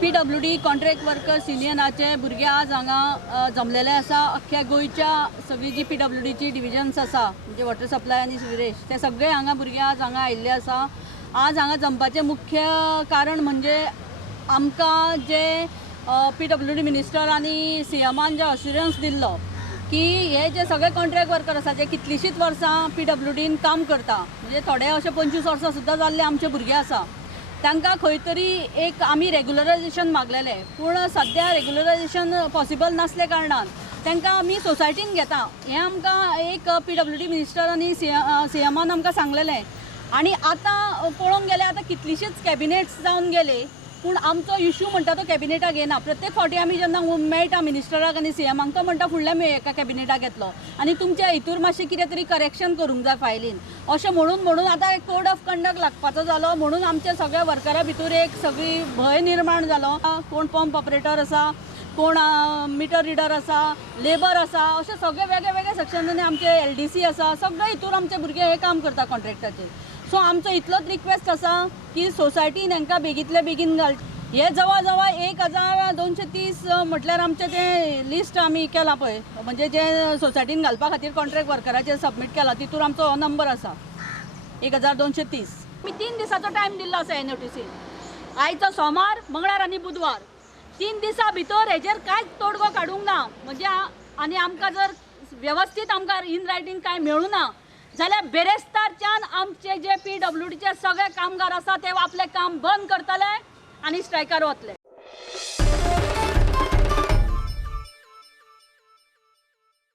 PWD contract workers युनियनाचे भुरगे आज हांगा जमलेले आसा। अख्ख्या गोंयच्या सगळी जी PWDची डिविजन्स आसा म्हणजे वॉटर सप्लाय आनी सिवरेज ते सगळे हांगा भुरगे आज हांगा आयिल्ले आसा। आज हांगा जमपाचें मुख्य कारण म्हणजे आमकां जे PWD मिनिस्टर आनी CMान जे अश्युरन्स दिल्लो की हे जे सगळे कॉन्ट्रॅक्ट वर्कर आसा जे कितलींशींच वर्सां PWDन काम करता म्हणजे थोडे अशे 25 वर्सां सुद्दां जाल्ले आमचे भुरगे आसा तांकां खंय तरी एक आमी रेग्युलरायजेशन मागलेले पूण सद्या रेग्युलरायजेशन पॉसिबल नासले कारणान तांकां आमी सोसायटीन घेता हें आमकां एक PWD मिनिस्टर आनी CMान आमकां सांगलेलें। आनी आतां पळोवंक गेल्यार आतां कितलींशींच कॅबिनेट्स जावन गेले पूण आमचो इश्यू म्हणटा तो कॅबिनेटाक येना। प्रत्येक फावटी आमी जेन्ना मेळटा मिनिस्टराक आनी CMाक तो म्हणटा फुडल्या एका कॅबिनेटाक येतलो आनी तुमच्या हितूर मातशें कितें तरी करेक्शन करूंक जाय फायलीन अशें म्हणून आतां एक कोड ऑफ कंडक्ट लागपाचो जालो म्हणून आमच्या सगळ्या वर्करां भितर एक सगळी भंय निर्माण जालो। कोण पंप ऑपरेटर आसा कोण मिटर रिडर आसा लेबर आसा अशें सगळे वेगळे वेगळे सेक्शनांनी आमचे LDC आसा सगळे हितूर आमचे भुरगे हे काम करता कॉन्ट्रॅक्टाचेर। सो आमचो इतलोच रिक्वेस्ट आसा की सोसायटीन हांकां बेगींतले बेगीन घाल। हे जवळ जवळ 1230 म्हटल्यार आमचे ते लिस्ट आमी केला पळय म्हणजे जे सोसायटीन घालपा खातीर कॉन्ट्रॅक्ट वर्कराचेर सबमीट केला तितूर आमचो हो नंबर आसा 1230। आमी 3 दिसाचो टायम दिल्लो आसा नोटिसीन। आयचो सोमार मंगळार आनी बुधवार 3 दिसां भितर हेजेर कांयच तोडगो काडूंक ना म्हणजे आनी आमकां जर व्यवस्थीत आमकां इन रायटींग कांय मेळूं ना जाल्यार बेरेस्तारच्यान आमचे जे PWDचे सगळे कामगार आसा ते आपले काम बंद करतले आनी स्ट्रायकार वतले।